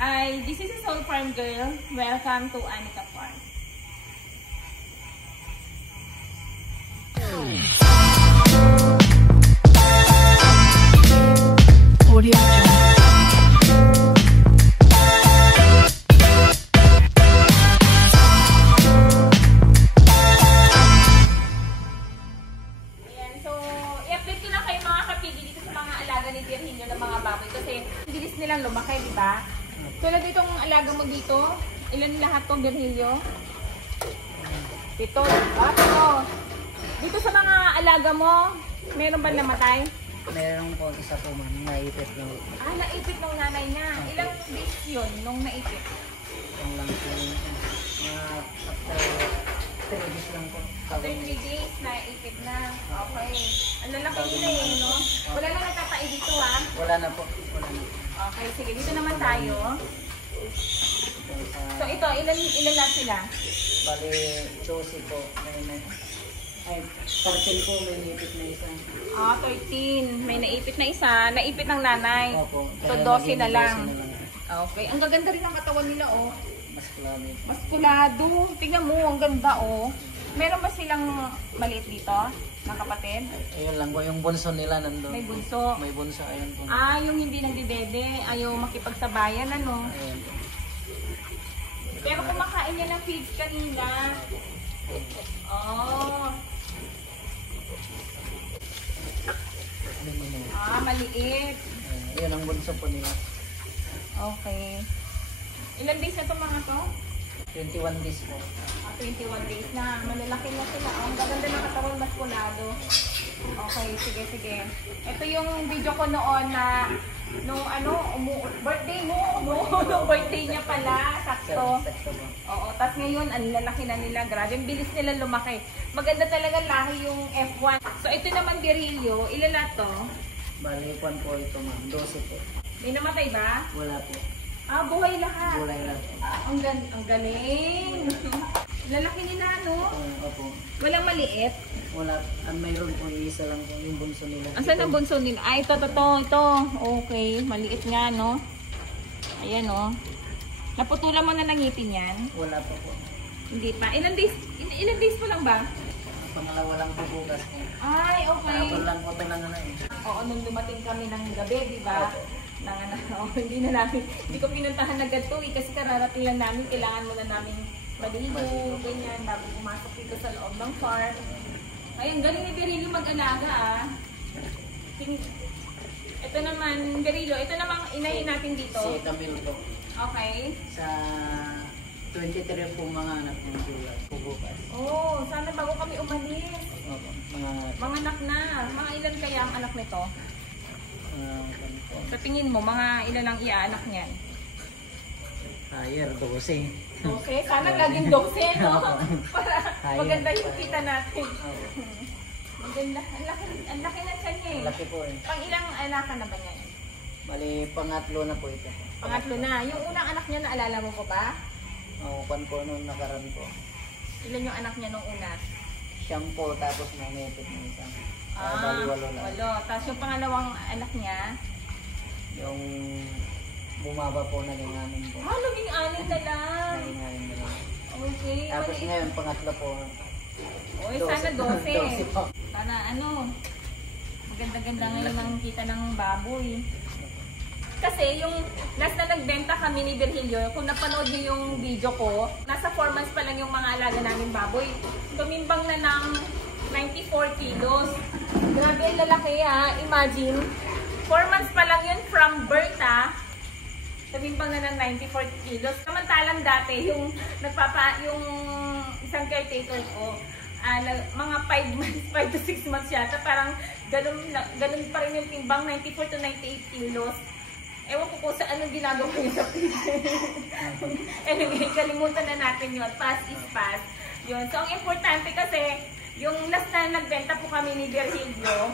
Hi, this is a Soul Farm Girl. Welcome to Anika Farm. Audio Jungle. Ayan, so i-update ko na kayo mga kapigi dito sa mga alaga ni Virgilio ng mga baboy kasi bilis nilang lumaki, di ba? Tulad itong alaga mo dito, ilan lahat tong Virgilio? 7. Dito sa mga alaga mo, meron ba namatay? Meron po isa po man, naipit yung... Naipit ng nanay niya. Ilang days yun nung naipit? Yung lang po, mga after 3 days lang po. 3 days, naipit na. Okay. Ang lalaki nila eh, no? Wala na nagtatai dito ha? Wala na po. Wala na. Okay, sige. Dito naman tayo. So ito, ilan lahat sila? Bali, 12 po. Ay, 13 po, may naipit na isa. 13. May naipit na isa. Naipit ng nanay. Opo. So 12 na lang. Okay. Ang gaganda rin ng katawan nila, oh. Maskulado. Maskulado. Tingnan mo, ang ganda, oh. Meron ba silang maliit dito na kapatid? Ayun lang po, yung bunso nila nandun. May bunso. May bunso, ayun po. Yung hindi nagdidede. Ayaw makipagsabayan, ano? Ayun po. Pero kumakain niya ng feeds kanina. Oh. Maliit. Ayun ang bunso po nila. Okay. Ilan days na itong mga to? 21 days po. 21 days na. Malalaki na sila. Ang gaganda ng katawan, maskulado. Okay, sige. Ito yung video ko noon na nung birthday mo. Nung birthday niya pala. Sakto. Sakto po. Oo. Tapos ngayon, ang lalaki na nila. Grabe, ang bilis nila lumaki. Maganda talaga lahi yung F1. So ito naman Virgilio. Ilan na to? Bali, 1 po ito ma'am. 12 po. May namatay ba? Wala po. Buhay lahat. Gulay lang po. Ang galing. Lalaki nila, no? Opo. Walang maliit. Wala. Mayroon po isa lang po yung bunso nila. Asan ang bunso nila? Ito. Okay. Maliit nga, no? Ayan, no? Naputulan mo na ng ngipin yan? Wala pa po. Hindi pa. Ilan days pa lang ba? Pangalawa lang po bukas po. Ay, okay. Tapos lang po ito lang na eh. Oo, nung dumating kami ng gabi, di ba? Hindi ko pinuntahan agad to eh, kasi kararating lang namin, kailangan muna namin maligo, ganyan, bago pumasok dito sa loob ng farm. Ay, ang galing ni Virgilio mag-alaga ah. Ito naman, Virgilio, ito namang inahin natin dito. Si Camille po. Okay. Sa 23 po mga anak ng July po bukas. Oh, sana bago kami umalis. Opo. Mga anak na. Mga ilan kaya ang anak nito? Sa tingin mo, mga ilan ang iaanak niyan? Higher, 12. Okay, sana laging 12, no? Para maganda yung kita natin. Maganda. Ang laki na siya niya eh. Laki po eh. Pang ilang anak na ba niya? Bali, pangatlo na po ito. Pangatlo na. Yung unang anak niya, naalala mo ko ba? Oo, pan po noon nakaraan po. Ilan yung anak niya nung una? Siyam po, tapos nangyipit na isa. Bali, 8 lang. 8. Tapos yung pangalawang anak niya? Yung bumaba po na yung amin po. Naging 6 na lang. Naging 6 na lang. Okay. Tapos ngayon, pangatlo po. Oy, sana 12. 12 po. Para maganda-ganda ngayon ang kita ng baboy. Kasi yung last na nagbenta kami ni Virgilio, kung napanood niyo yung video ko, nasa 4 months pa lang yung mga alaga namin baboy. Tumimbang na ng 94 kilos. Grabe ang lalaki ha. Imagine, 4 months pa lang yun from birth ha. Tumimbang na ng 94 kilos. Samantalang dati, yung isang caretaker ko, mga 5 months, 5 to 6 months yata, parang ganun pa rin yung timbang, 94 to 98 kilos. Ewan ko kung sa anong ginagawa niya sa feed. Anyway, kalimutan na natin yun. Past is past. Yun. So, ang importante kasi, yung last na nagbenta po kami ni Virgilio,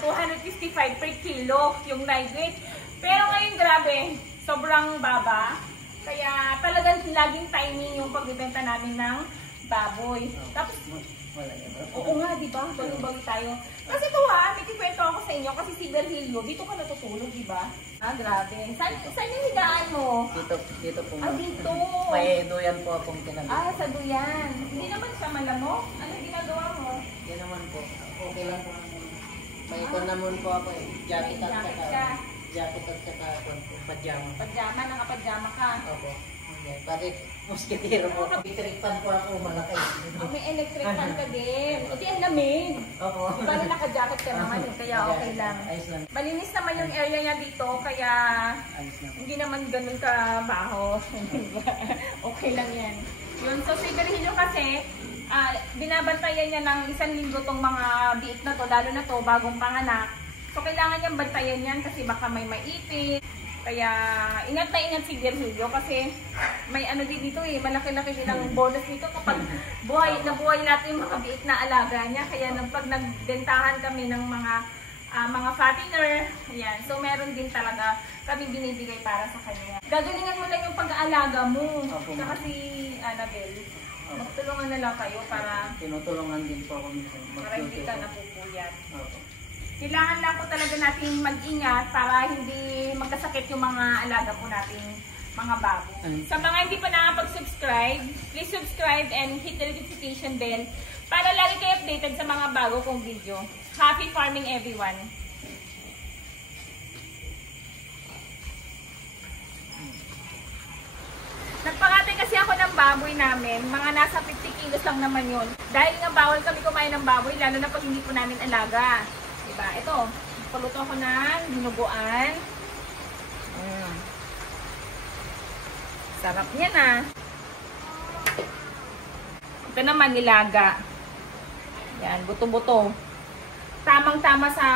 255 per kilo yung live weight. Pero ngayon, grabe, sobrang baba. Kaya talagang laging timing yung pagbibenta namin ng baboy. Tapos, oo nga, di ba? Bago-bago tayo. Kasi ito may kikwento ako sa inyo kasi si Virgilio, dito ka natutulog, di ba? Grabe. Saan yung higaan mo? mo? Dito po. Ah, dito. May duyan po akong tinabi. Ah, sa duyan. Hindi naman siya malamok. Ano ginagawa mo? Yan naman po. Okay lang po. May ikon naman po ako eh. Jacket at Jacket saka. ka. Jacket at saka pajama. Pajama, nakapadyama ka. Opo. Okay. Pare, musketero po. Electric fan po ako malaki. Oh, may electric fan ka din. O di ang lamig. Opo. Diba na naka-jacket ka naman eh, kaya okay lang. Ayos lang. Malinis naman yung area niya dito, kaya Ayos lang. hindi naman ganun kabaho. Okay lang yan. Yun, so si Virgilio kasi, binabantayan niya ng 1 linggo tong mga biik na to, lalo na to, bagong panganak. So kailangan niyang bantayan yan kasi baka may maipit. Kaya ingat na ingat si Virgilio kasi may ano din dito eh, malaki-laki din ang bonus dito kapag nabuhay natin yung mga biik na alaga niya. Kaya pag nagbentahan kami ng mga fattener, ayan, so meron din talaga kami binibigay para sa kanya. Gagalingan mo lang yung pag-aalaga mo. Saka si Annabelle, magtulungan na lang kayo para Tinutulungan din po ako minsan. hindi ka napupuyat. Opo. Kailangan lang po talaga natin mag-ingat para hindi magkasakit yung mga alaga po nating mga baboy. Sa mga hindi pa nakapag-subscribe, please subscribe and hit the notification bell para lagi kayo updated sa mga bago kong video. Happy farming everyone! Nagpakatay kasi ako ng baboy namin, mga nasa 50 kilos lang naman yun. Dahil nga bawal kami kumain ng baboy, lalo na pag hindi po namin alaga. Diba? Ito, paluto ako ng dinuguan. Sarap niya na. Ito naman nilaga. Yan, buto-buto. Tamang-tama sa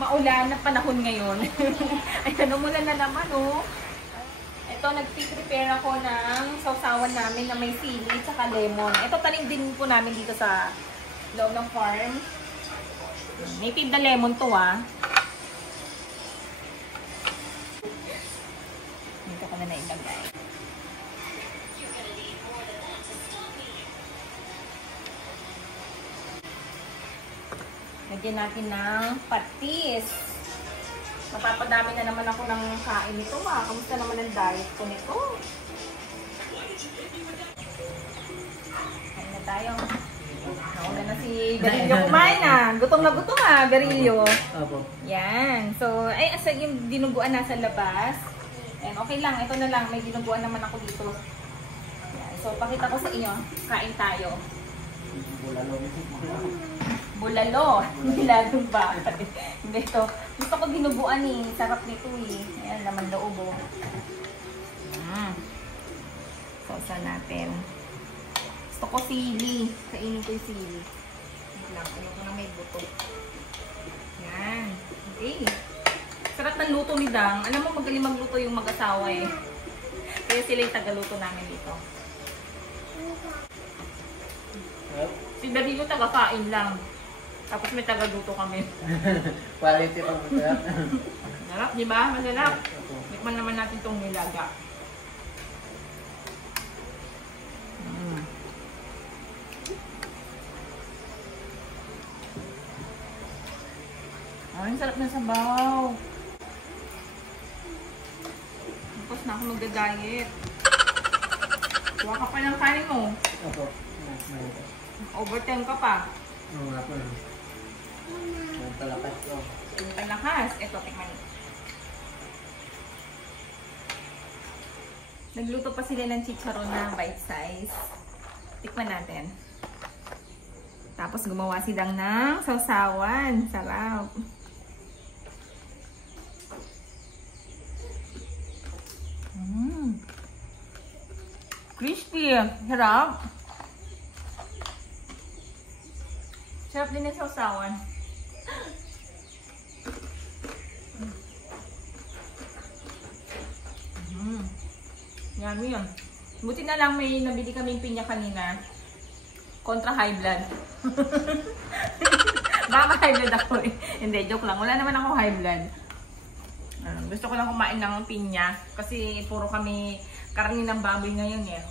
maulan na panahon ngayon. Ayan, umulan na naman, oh. Ito, nag-prepare ako ng sausawan namin na may sili at lemon. Ito, tanim din po namin dito sa loob ng farm. Native na lemon to, ah. Dito ko na nailagay. Lagyan natin ng patis. Mapapadami na naman ako ng kain nito, ah. Kamusta naman ang diet ko nito? Kain na tayo. Nauna na si Virgilio kumain ah. Gutom na gutom ah, Virgilio. Opo. Yan. So, ay asa yung dinuguan nasa labas. And okay lang, ito na lang. May dinuguan naman ako dito. Yan. So, pakita ko sa inyo. Kain tayo. Bulalo. Nilagang ba? Hindi ito. Gusto ko dinuguan eh. Sarap nito eh. Ayan, laman loob oh. Sausa natin. Gusto ko sili. Kainin ko yung sili. Wait lang. Ayoko na may buto. Yan. Okay. Sarap ng luto ni Dang. Alam mo, magaling magluto yung mag-asawa eh. Kaya sila yung tagaluto namin dito. Si Virgilio taga-kain lang. Tapos may taga-luto kami. Quality po po. Sarap, di ba? Masarap. Tikman naman natin itong nilaga. Ay, sarap na sabaw. Tapos na ako magda-diet. Kuha ka pa ng kanin mo. Opo. Overtime ka pa. Oo nga po. Ang talakas ko. Ang lakas. Ito, tikman ito. Nagluto pa sila ng chicharon na bite size. Tikman natin. Tapos gumawa si Dang ng sausawan. Sarap. Crispy. Sarap. Sarap din yung sausawan. Yummy yun. Buti na lang may nabili kaming pinya kanina. Kontra high blood. Baka high blood ako eh. Hindi, joke lang. Wala naman ako high blood. Gusto ko lang kumain ng pinya. Kasi puro kami karni ng baboy ngayon eh.